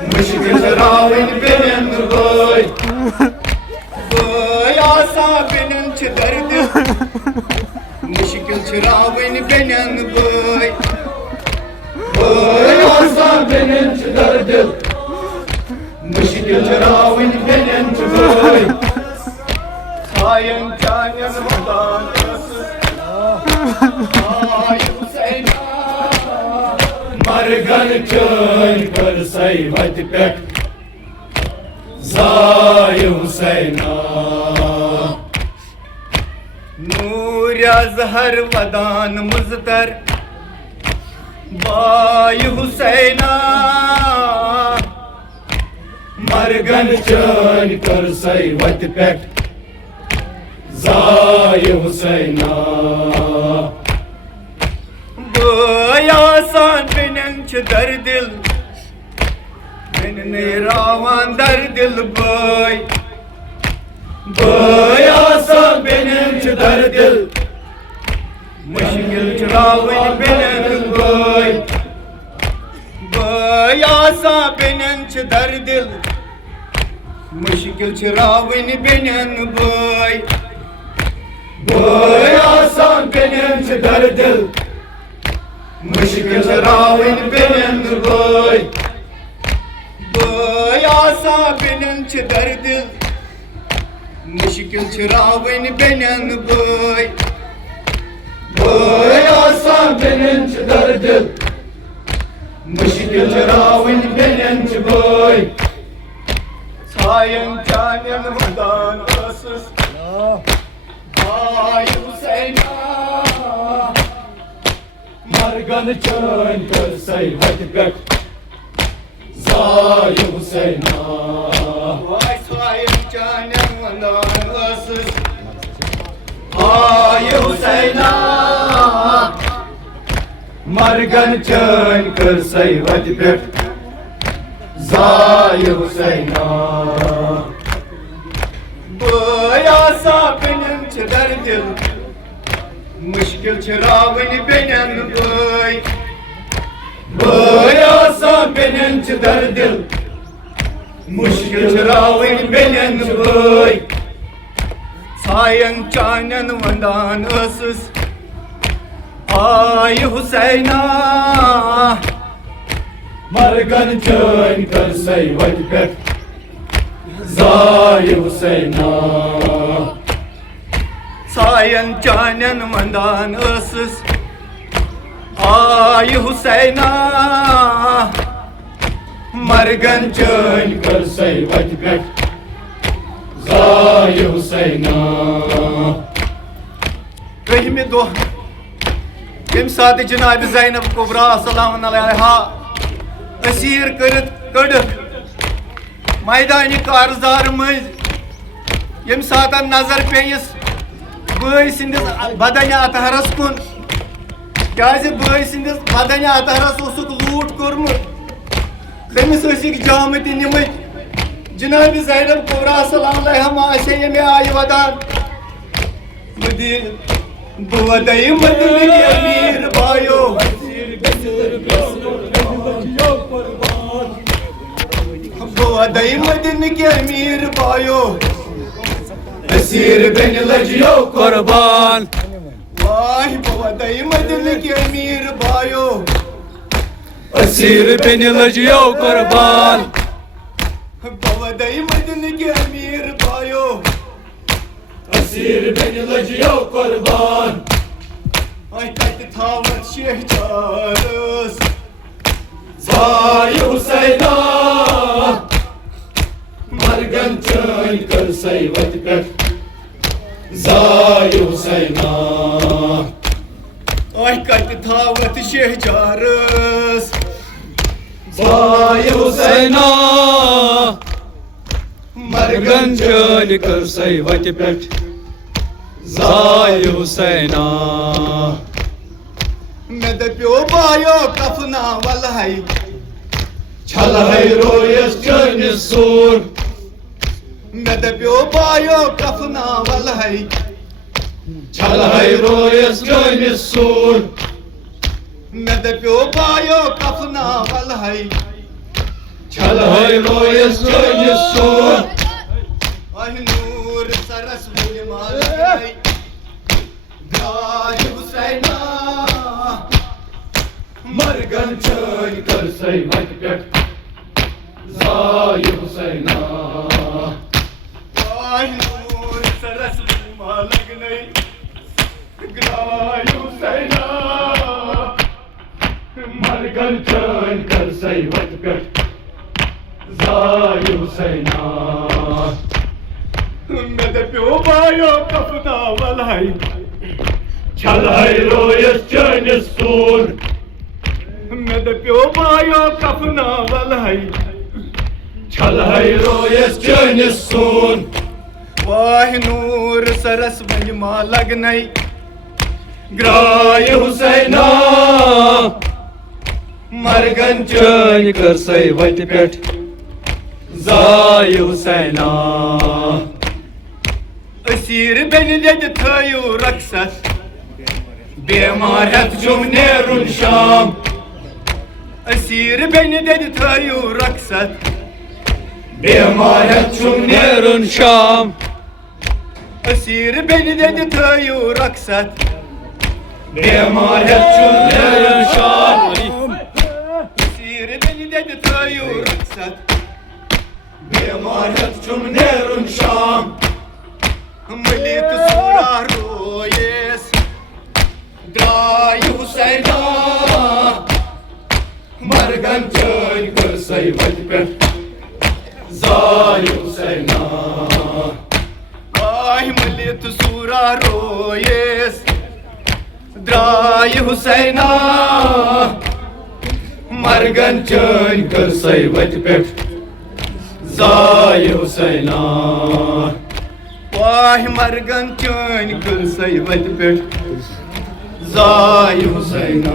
मुश्किल रावन बेन बोय बोय आसा बेन दर्द मुश्किल रावन बेन बोय बोय आसा बेन दर्द मुश्किल रावन बेन बोय सायं चायन वदान आय हुसैना मरगन चोन कर सई वत पेट जाय हुसैना नूर अजहर वदान मुजतर बाय हुसैना मरगन चोन कर सई वत पेट जाय हुसैना आसान बेनन दर दिल बेन रावान दर दिल बोय बोय आसान बेनन दर दिल मुश्किल रावन बेनन बोय बोय आसान बेनन दर दिल मुश्किल रावन बेनन बोय बोय आसान बेनन दर दिल मुश्किल रावन बेन बोय बोय आसा बेनन दर दिल मुश्किल रावन बेन बोय बोय आसा बेनन दर दिल मुश्किल रावन बेन बोय सायं चानन वदान असस आय हुसैना मरगन चोन कर सई वत पेट जाय हुसैना वाय सायं चानन वदान असस आय हुसैना मरगन चोन कर सई वत पेट जाय हुसैना बोय आसा बेनन दर दिल मुश्किल रावन बेन बोय बोय आसा बेनन दर दिल मुश्किल रावन बेन बोय सायं चानन वदान असस आय हुसैना मरगन चोन कर सई वत पेट जाय हुसैना सायं चानन वदान असस आय हुसैना मरगन चोन कर सई वत पेट जाय हुसैना रहमे दो यम साथ जनाब ज़ैनब कुबरा सलाम अलैहा असीर करत कड़क मैदान कारजार मज यम साथ नजर पेयस बय सिंदिस बदन अतहरस कुन क्या बय सिंदिस बदन अतहरस लूट कोर्मुत तमिस जामत निमत जनाब ज़ैनब कुबरा सलाम अलैहा माशे मे आय वदान बदय मदन अमीर बायो बदय मदन के अमीर बायो असीर बेन लजियो कुर्बान वाह बदय मदन के अमीर बायो असीर बेन लजियो कुर्बान बदय मदन के अमीर बायो असीर बेन लजियो कुर्बान आई तत थावत शहजारस जाय हुसैना मरगन चोन कर सई वत पेट जाय हुसैना आई तत थावत शहजारस जाय हुसैना मरगन चोन कर सई वत पेट जाय हुसैना मे दप्यो बायो कफना वल है छल है रोयस चोनिस सूर मे दप्यो बायो कफना वल है छल है रोयस चोनिस सूर मे दप्यो बायो कफना वल है Çalhay royas çaynis son. Ay nur saras malay Dray Husayna Margan çay karsay vatpet. Zay Husayna. Ay nur saras malay Dray Husayna Margan çay karsay vatpet. Zay Husayna. Mede pyo bayo kapna walai Çalhay royas çaynis son. Mede pyo bayo kapna walai Çalhay royas çaynis son. Vah nur saras majma lagnai Gray Husayna. Margan Çay karsay vatpet. Zay Husayna. Asir beni dedi tayu raksat Bemaret cumnerun Şam. Asir beni dedi tayu raksat Bemaret cumnerun Şam. Asir beni dedi tayu raksat Bemaret cumnerun Şam. Asir beni dedi tayu raksat Bemaret cumnerun Şam. Mlit sura royes Dray Husayna Margan çay karsay vatpet. Zay Husayna. Ay mlit sura royes Dray Husayna Margan çay karsay vatpet. Zay Husayna. Vah margan çön kılsay vatpet Zay Husayna